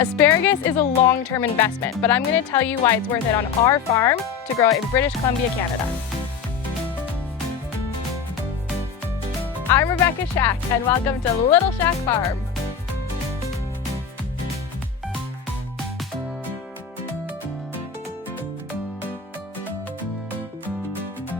Asparagus is a long-term investment, but I'm going to tell you why it's worth it on our farm to grow it in British Columbia, Canada. I'm Rebecca Shack, and welcome to Little Shack Farm.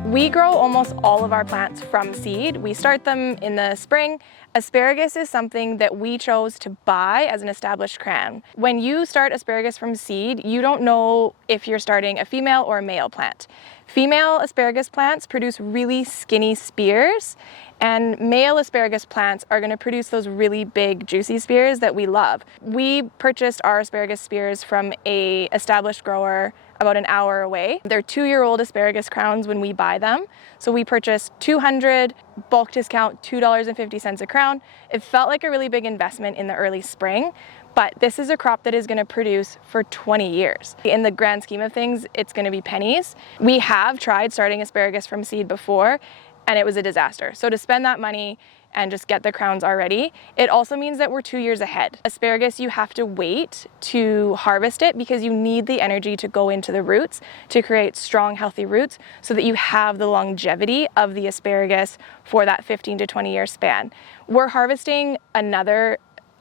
We grow almost all of our plants from seed. We start them in the spring. Asparagus is something that we chose to buy as an established crown. When you start asparagus from seed, you don't know if you're starting a female or a male plant. Female asparagus plants produce really skinny spears, and male asparagus plants are going to produce those really big juicy spears that we love. We purchased our asparagus spears from an established grower about an hour away. They're 2-year-old asparagus crowns when we buy them. So we purchased 200, bulk discount $2.50 a crown. It felt like a really big investment in the early spring, but this is a crop that is going to produce for 20 years. In the grand scheme of things, it's going to be pennies. We have tried starting asparagus from seed before, and it was a disaster. So to spend that money and just get the crowns already, it also means that we're 2 years ahead. Asparagus, you have to wait to harvest it because you need the energy to go into the roots to create strong, healthy roots so that you have the longevity of the asparagus for that 15 to 20 year span. We're harvesting another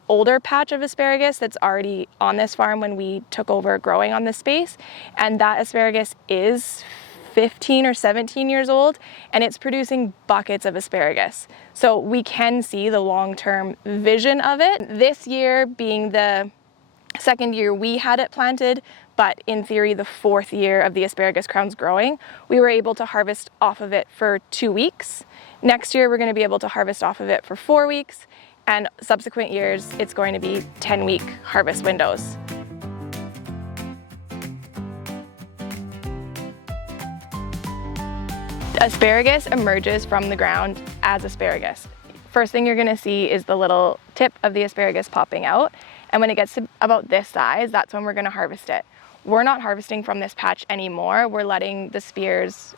older patch of asparagus that's already on this farm when we took over growing on this space, and that asparagus is 15 or 17 years old, and it's producing buckets of asparagus. So we can see the long-term vision of it. This year being the second year we had it planted, but in theory the 4th year of the asparagus crowns growing, we were able to harvest off of it for 2 weeks. Next year we're going to be able to harvest off of it for 4 weeks, and subsequent years it's going to be 10-week harvest windows. Asparagus emerges from the ground as asparagus. First thing you're going to see is the little tip of the asparagus popping out, and when it gets to about this size, that's when we're going to harvest it. We're not harvesting from this patch anymore. We're letting the spears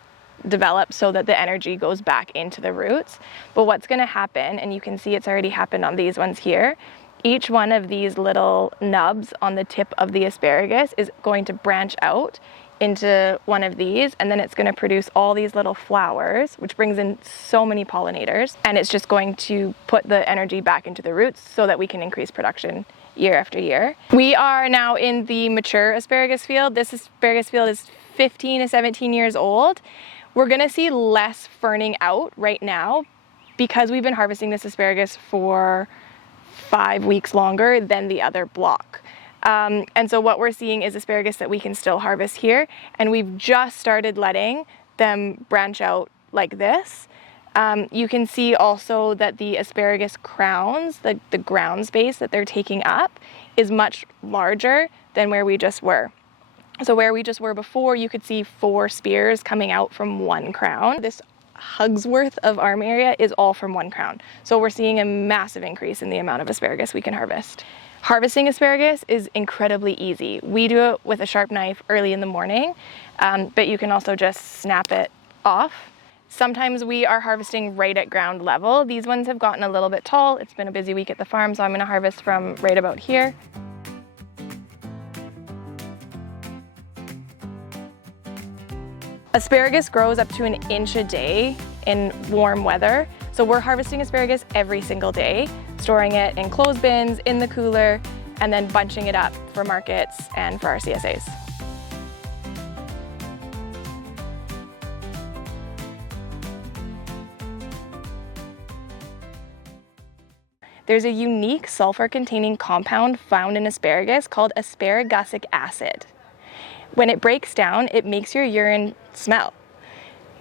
develop so that the energy goes back into the roots. But what's going to happen, and you can see it's already happened on these ones here, each one of these little nubs on the tip of the asparagus is going to branch out into one of these, and then it's going to produce all these little flowers, which brings in so many pollinators, and it's just going to put the energy back into the roots so that we can increase production year after year. We are now in the mature asparagus field. This asparagus field is 15 to 17 years old. We're going to see less ferning out right now because we've been harvesting this asparagus for 5 weeks longer than the other block. And so what we're seeing is asparagus that we can still harvest here, and we've just started letting them branch out like this. You can see also that the asparagus crowns, the ground space that they're taking up, is much larger than where we just were. So where we just were before, you could see 4 spears coming out from 1 crown. This hug's worth of arm area is all from 1 crown. So we're seeing a massive increase in the amount of asparagus we can harvest. Harvesting asparagus is incredibly easy. We do it with a sharp knife early in the morning, but you can also just snap it off. Sometimes we are harvesting right at ground level. These ones have gotten a little bit tall. It's been a busy week at the farm, so I'm going to harvest from right about here. Asparagus grows up to 1 inch a day in warm weather. So we're harvesting asparagus every single day, storing it in closed bins, in the cooler, and then bunching it up for markets and for our CSAs. There's a unique sulfur-containing compound found in asparagus called asparagusic acid. When it breaks down, it makes your urine smell.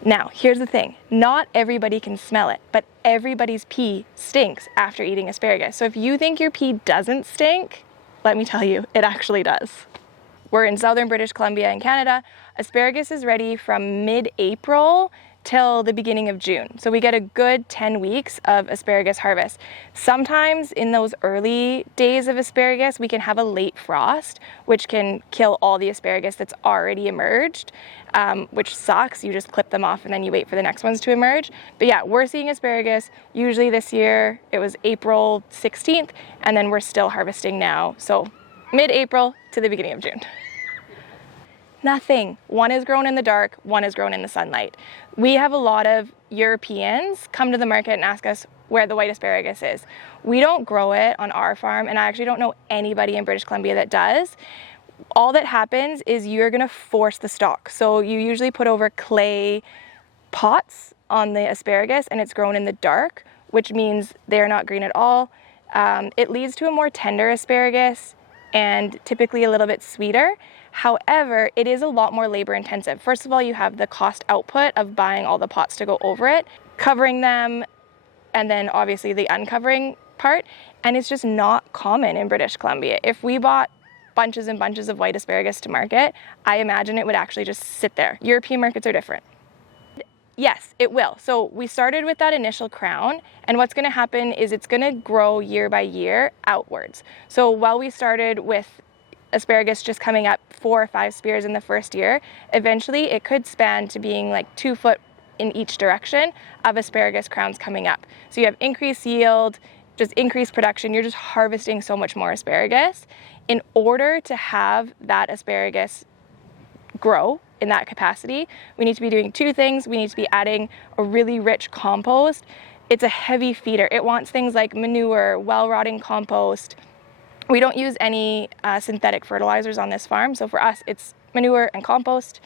Now, here's the thing. Not everybody can smell it, but everybody's pee stinks after eating asparagus. So if you think your pee doesn't stink, let me tell you, it actually does. We're in southern British Columbia in Canada. Asparagus is ready from mid-April till the beginning of June. So we get a good 10 weeks of asparagus harvest. Sometimes in those early days of asparagus, we can have a late frost, which can kill all the asparagus that's already emerged, which sucks. You just clip them off and then you wait for the next ones to emerge. But yeah, we're seeing asparagus. Usually this year it was April 16th, and then we're still harvesting now. So mid-April to the beginning of June. Nothing. One is grown in the dark, one is grown in the sunlight. We have a lot of Europeans come to the market and ask us where the white asparagus is. We don't grow it on our farm, and I actually don't know anybody in British Columbia that does. All that happens is you're gonna force the stalk. So you usually put over clay pots on the asparagus and it's grown in the dark, which means they're not green at all. It leads to a more tender asparagus and typically a little bit sweeter. However, it is a lot more labor intensive. First of all, you have the cost output of buying all the pots to go over it, covering them, and then obviously the uncovering part. And it's just not common in British Columbia. If we bought bunches and bunches of white asparagus to market, I imagine it would actually just sit there. European markets are different. Yes, it will. So we started with that initial crown, and what's gonna happen is it's gonna grow year by year outwards. So while we started with asparagus just coming up 4 or 5 spears in the first year, eventually it could span to being like 2 foot in each direction of asparagus crowns coming up. So you have increased yield, just increased production, you're just harvesting so much more asparagus. In order to have that asparagus grow in that capacity, we need to be doing 2 things. We need to be adding a really rich compost. It's a heavy feeder. It wants things like manure, well-rotting compost. We don't use any synthetic fertilizers on this farm. So for us, it's manure and compost,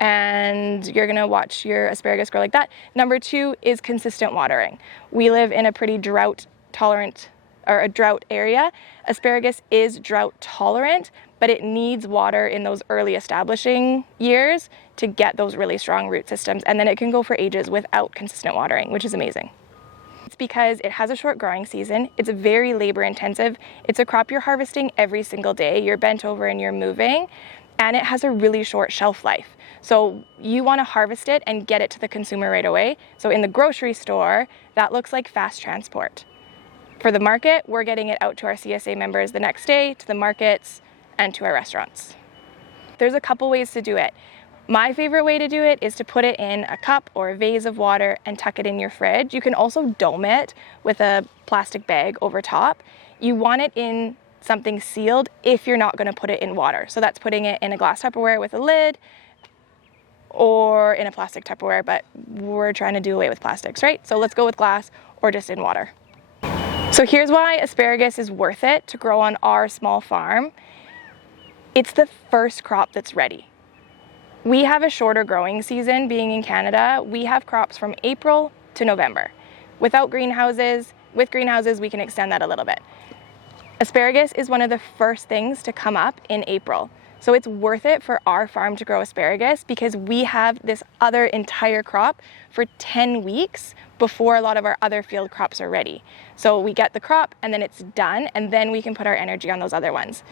and you're gonna watch your asparagus grow like that. Number 2 is consistent watering. We live in a pretty drought tolerant, or a drought area. Asparagus is drought tolerant, but it needs water in those early establishing years to get those really strong root systems. And then it can go for ages without consistent watering, which is amazing. It's because it has a short growing season. It's very labor intensive. It's a crop you're harvesting every single day. You're bent over and you're moving, and it has a really short shelf life. So you want to harvest it and get it to the consumer right away. So in the grocery store, that looks like fast transport. For the market, we're getting it out to our CSA members the next day, to the markets, and to our restaurants. There's a couple ways to do it. My favorite way to do it is to put it in a cup or a vase of water and tuck it in your fridge. You can also dome it with a plastic bag over top. You want it in something sealed if you're not going to put it in water. So that's putting it in a glass Tupperware with a lid or in a plastic Tupperware, but we're trying to do away with plastics, right? So let's go with glass or just in water. So here's why asparagus is worth it to grow on our small farm. It's the first crop that's ready. We have a shorter growing season being in Canada. We have crops from April to November. Without greenhouses, with greenhouses, we can extend that a little bit. Asparagus is one of the first things to come up in April. So it's worth it for our farm to grow asparagus because we have this other entire crop for 10 weeks before a lot of our other field crops are ready. So we get the crop and then it's done, and then we can put our energy on those other ones.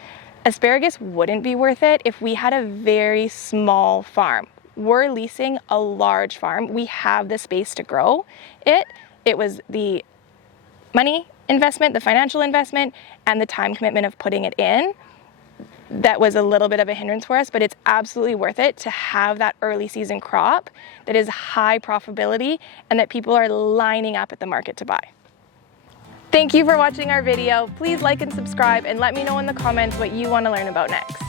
Asparagus wouldn't be worth it if we had a very small farm. We're leasing a large farm. We have the space to grow it. It was the money investment, the financial investment, and the time commitment of putting it in that was a little bit of a hindrance for us, but it's absolutely worth it to have that early season crop that is high profitability and that people are lining up at the market to buy. Thank you for watching our video. Please like and subscribe and let me know in the comments what you want to learn about next.